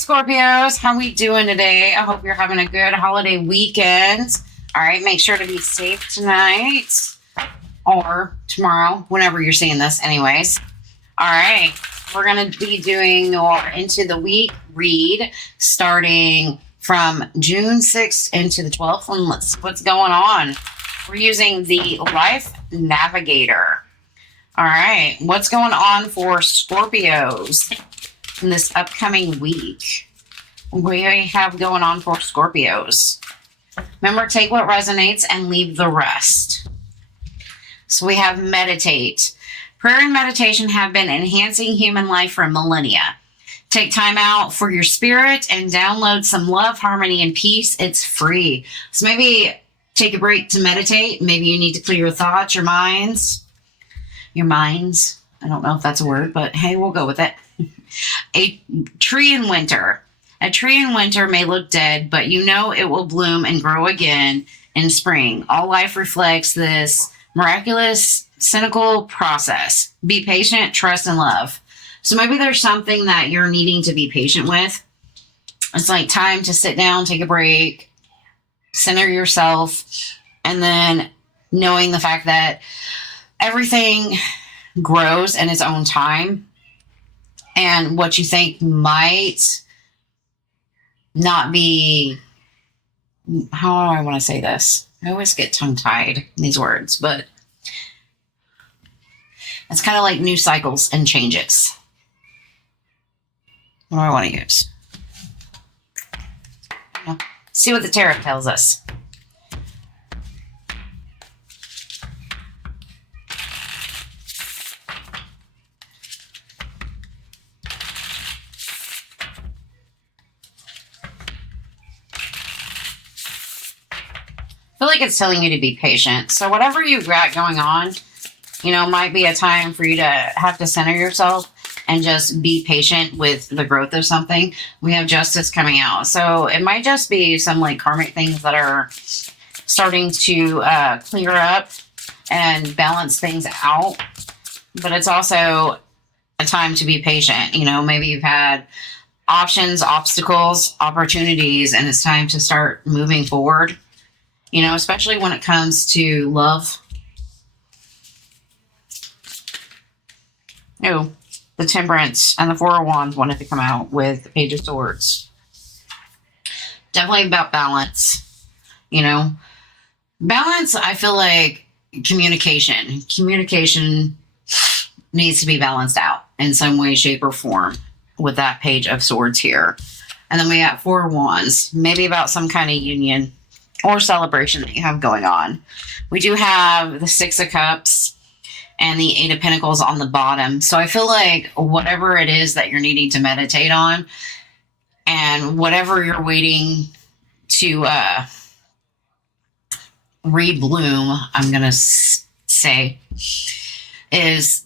Scorpios. How we doing today? I hope you're having a good holiday weekend. All right, make sure to be safe tonight or tomorrow, whenever you're seeing this, anyways. All right, we're going to be doing our Into the Week read starting from June 6th into the 12th. And let's see what's going on. We're using the Life Navigator. All right, what's going on for Scorpios in this upcoming week? We have going on for Scorpios. Remember, take what resonates and leave the rest. So we have meditate. Prayer and meditation have been enhancing human life for millennia. Take time out for your spirit and download some love, harmony, and peace. It's free. So maybe take a break to meditate. Maybe you need to clear your thoughts, your minds. Your minds. I don't know if that's a word, but hey, we'll go with it. A tree in winter. A tree in winter may look dead, but you know it will bloom and grow again in spring. All life reflects this miraculous, cyclical process. Be patient, trust, and love. So maybe there's something that you're needing to be patient with. It's like time to sit down, take a break, center yourself, and then knowing the fact that everything grows in its own time. And what you think might not be, how do I want to say this? I always get tongue-tied in these words, but it's kind of like new cycles and changes. What do I want to use? See what the tarot tells us. I feel like it's telling you to be patient. So whatever you've got going on, might be a time for you to have to center yourself and just be patient with the growth of something. We have justice coming out. So it might just be some like karmic things that are starting to clear up and balance things out. But it's also a time to be patient. Maybe you've had options, obstacles, opportunities, and it's time to start moving forward. Especially when it comes to love. The Temperance and the Four of Wands wanted to come out with the Page of Swords. Definitely about balance. Balance, I feel like communication. Communication needs to be balanced out in some way, shape, or form with that Page of Swords here. And then we got Four of Wands. Maybe about some kind of union or celebration that you have going on. We do have the Six of Cups and the Eight of Pentacles on the bottom. So I feel like whatever it is that you're needing to meditate on and whatever you're waiting to rebloom, I'm going to say, is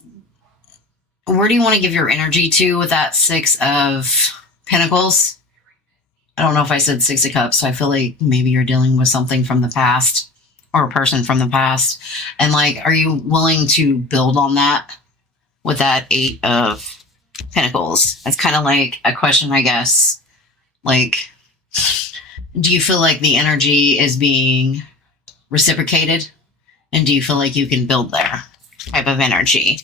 where do you want to give your energy to with that Six of Pentacles? I don't know if I said Six of Cups, so I feel like maybe you're dealing with something from the past or a person from the past. And are you willing to build on that with that Eight of Pentacles? That's kind of like a question, I guess. Do you feel like the energy is being reciprocated? And do you feel like you can build there? Type of energy,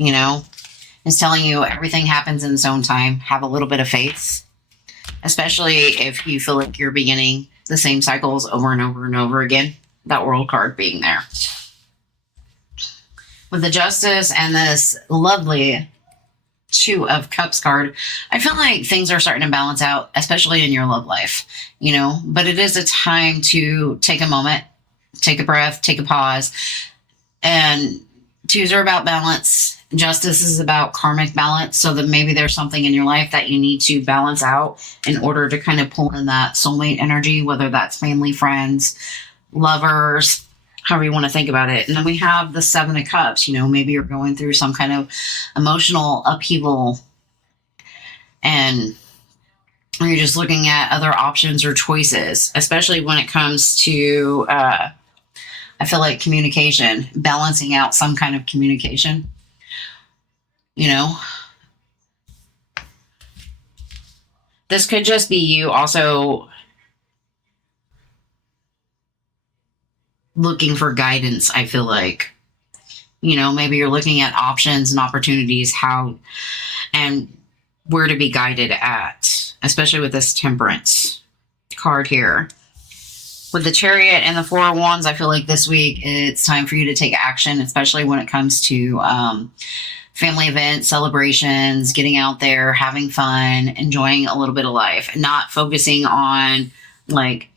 It's telling you everything happens in its own time. Have a little bit of faith. Especially if you feel like you're beginning the same cycles over and over and over again. That World card being there. With the Justice and this lovely Two of Cups card, I feel like things are starting to balance out, especially in your love life, But it is a time to take a moment, take a breath, take a pause. And twos are about balance. Justice is about karmic balance, so that maybe there's something in your life that you need to balance out in order to kind of pull in that soulmate energy, whether that's family, friends, lovers, however you want to think about it. And then we have the Seven of Cups. Maybe you're going through some kind of emotional upheaval and you're just looking at other options or choices, especially when it comes to, I feel like communication, balancing out some kind of communication. This could just be you also looking for guidance, I feel like. Maybe you're looking at options and opportunities, how and where to be guided at, especially with this Temperance card here. With the Chariot and the Four of Wands, I feel like this week it's time for you to take action, especially when it comes to family events, celebrations, getting out there, having fun, enjoying a little bit of life, not focusing on like,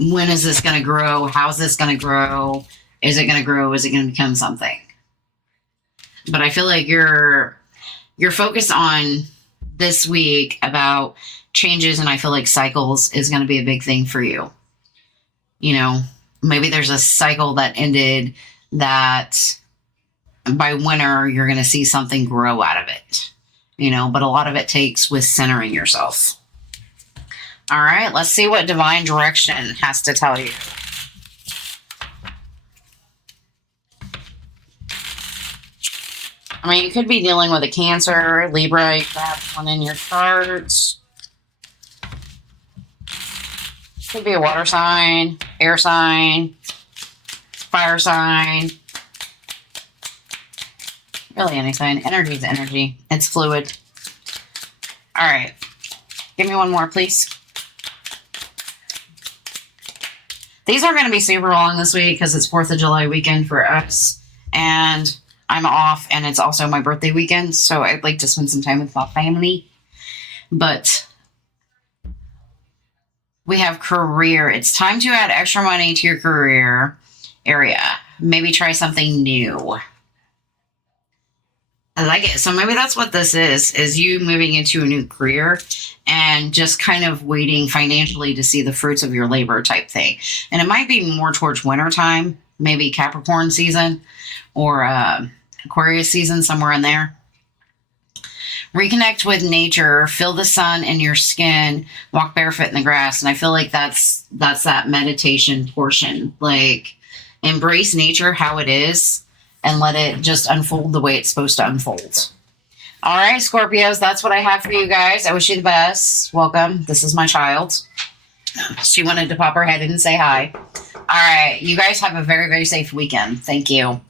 when is this going to grow? How's this going to grow? Is it going to grow? Is it going to become something? But I feel like you're focused on this week about changes, and I feel like cycles is going to be a big thing for you. Maybe there's a cycle that ended that by winter you're going to see something grow out of it. But a lot of it takes with centering yourself. All right, let's see what divine direction has to tell you. You could be dealing with a Cancer, Libra. You have one in your chart. Could be a water sign, air sign, fire sign. Really any sign. Energy is energy. It's fluid. All right. Give me one more, please. These are going to be super long this week because it's 4th of July weekend for us. And I'm off, and it's also my birthday weekend, so I'd like to spend some time with my family. But we have career. It's time to add extra money to your career area. Maybe try something new. I like it. So maybe that's what this is you moving into a new career and just kind of waiting financially to see the fruits of your labor type thing. And it might be more towards winter time, maybe Capricorn season or Aquarius season, somewhere in there. Reconnect with nature, feel the sun in your skin, walk barefoot in the grass. And I feel like that's that meditation portion. Like, embrace nature how it is and let it just unfold the way it's supposed to unfold. All right, Scorpios, that's what I have for you guys. I wish you the best. Welcome. This is my child. She wanted to pop her head in and say hi. All right, you guys have a very, very safe weekend. Thank you.